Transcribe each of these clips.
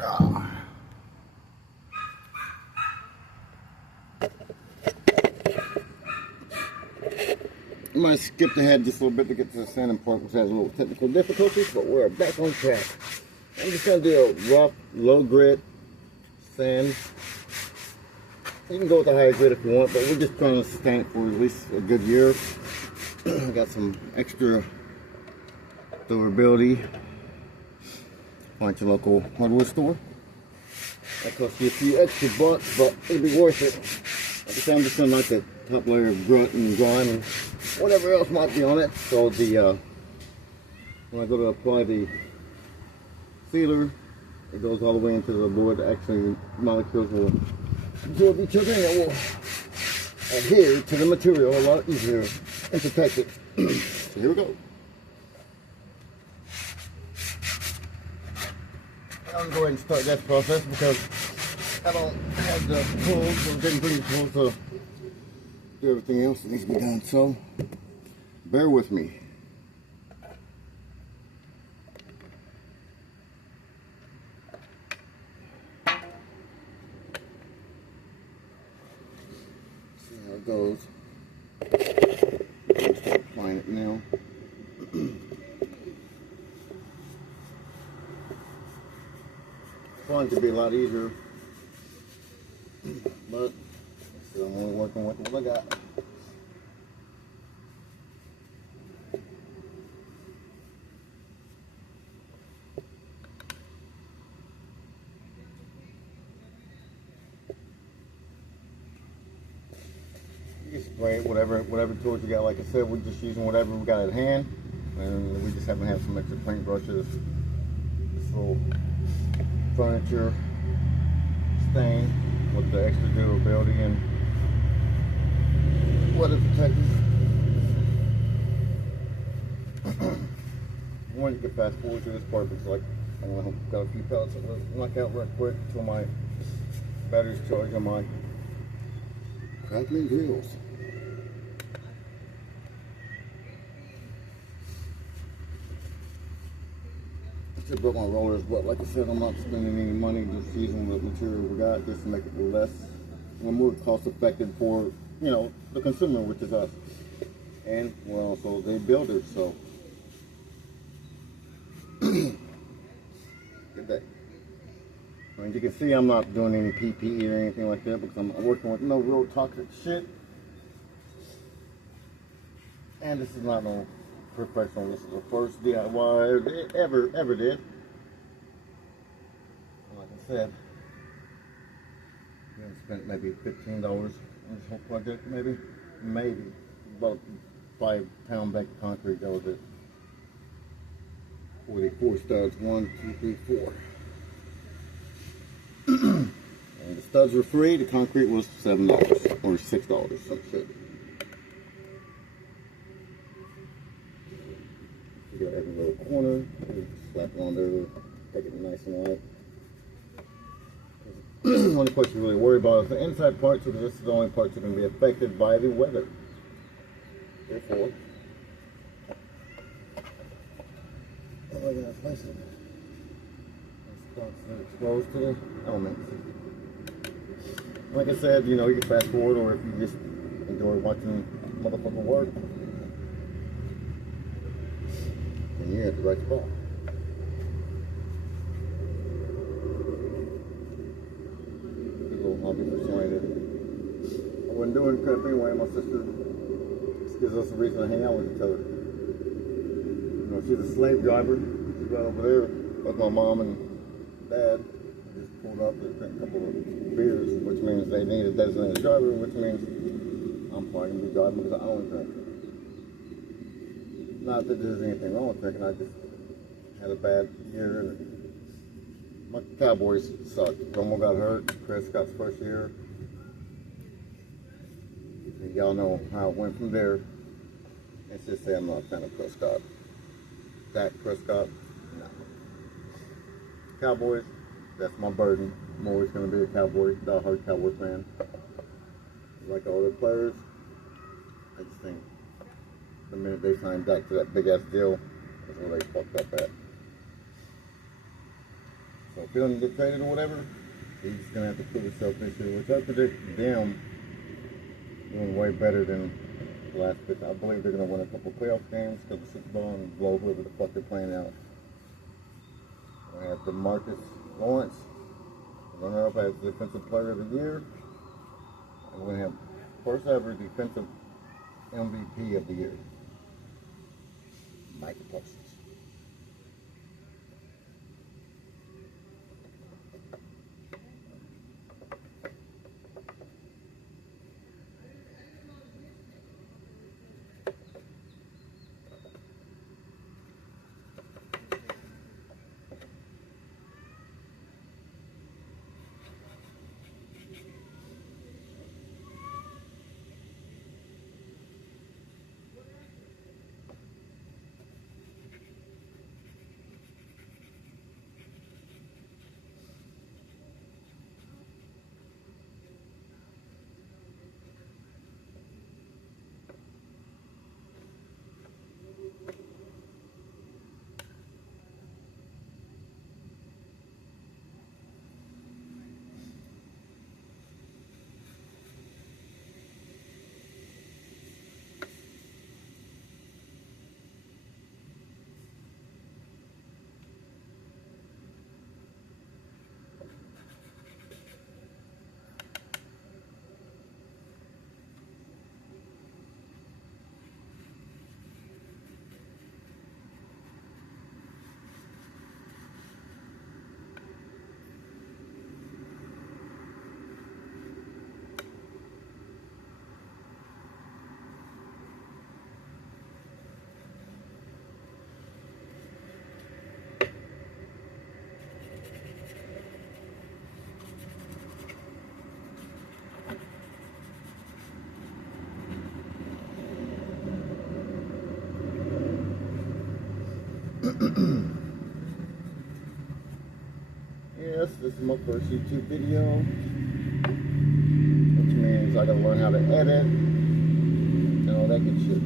I might skip ahead just a little bit to get to the sanding part, which has a little technical difficulties, but we're back on track. I'm just going to do a rough, low grit sand. You can go with the higher grit if you want, but we're just trying to sustain it for at least a good year. I got some extra durability. Find your local hardware store. That costs you a few extra bucks, but it'll be worth it. Like I said, I'm just going to knock the top layer of grunt and grime and whatever else might be on it. So the when I go to apply the sealer, it goes all the way into the board. Actually, molecules will absorb each other and it will adhere to the material a lot easier and protect it. So here we go. I'm going to go ahead and start that process because I don't have the tools, or didn't bring the tools to do everything else that needs to be done. So bear with me. See how it goes. Start applying it now. Applying could be a lot easier, but I'm only working with what I got. You can spray it, whatever tools you got. Like I said, we're just using whatever we got at hand, and we just happen to have some extra paint brushes. This little furniture stain with the extra durability and weather protectors. When you can fast forward through this part, because like I don't know, got a few pellets that will knock out real quick until my battery's charged on my crackling grills. I built my rollers, but like I said, I'm not spending any money, just using the material we got just to make it less and more cost effective for, you know, the consumer, which is us, and we're also the builders. So get that. I mean, you can see I'm not doing any PPE or anything like that because I'm working with no real toxic shit, and this is not no professional. This is the first DIY I ever did. Like I said, we spent maybe $15 on this whole project, maybe about 5-pound bag of concrete. That was it. 44 studs, 1, 2, 3, 4. And the studs were free. The concrete was $7 or $6, some shit. You got every little corner, slap it on there, take it nice and light. The only part you really worry about is the inside part, so this is the only part that's going to be affected by the weather. Therefore, oh yeah, it's nice. It's exposed to the elements. Like I said, you know, you can fast forward, or if you just enjoy watching motherfucker work, and you're at the right spot. People hobby for somebody that I wasn't doing crap anyway. My sister just gives us a reason to hang out with each other. You know, she's a slave driver. She's right over there with my mom and dad. Just pulled up to drink a couple of beers, which means they need a designated driver, which means I'm probably going to be driving because I don't drink. Not that there's anything wrong with drinking, I just had a bad year. And my Cowboys sucked. Romo got hurt, Chris got his first year. And y'all know how it went from there. Let's just say I'm not a fan of Prescott. Dak Prescott, no. Cowboys, that's my burden. I'm always going to be a Cowboy, die-hard Cowboy fan. Like all the players, I just think the minute they signed Dak to that big-ass deal, that's where they fucked up at. So if he doesn't get traded or whatever, he's going to have to prove himself this year, which I predict them doing way better than the last bit. I believe they're going to win a couple playoff games, a couple Super Bowl, and blow whoever the fuck they're playing out. We have DeMarcus Lawrence, runner-up as Defensive Player of the Year. And we're going to have first ever Defensive MVP of the Year, Michael Parsons. Yes, this is my first YouTube video, which means I gotta learn how to edit and all that good shit.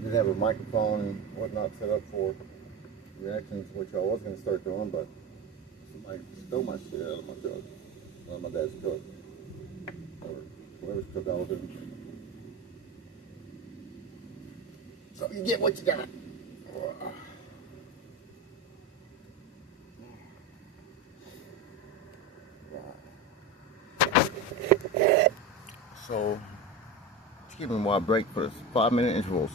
I did have a microphone and whatnot set up for reactions, which I was gonna start doing, but somebody stole my shit out of my truck, out of my dad's truck, or whatever's truck I was in. So you get what you got. So, just give me a break for 5-minute intervals.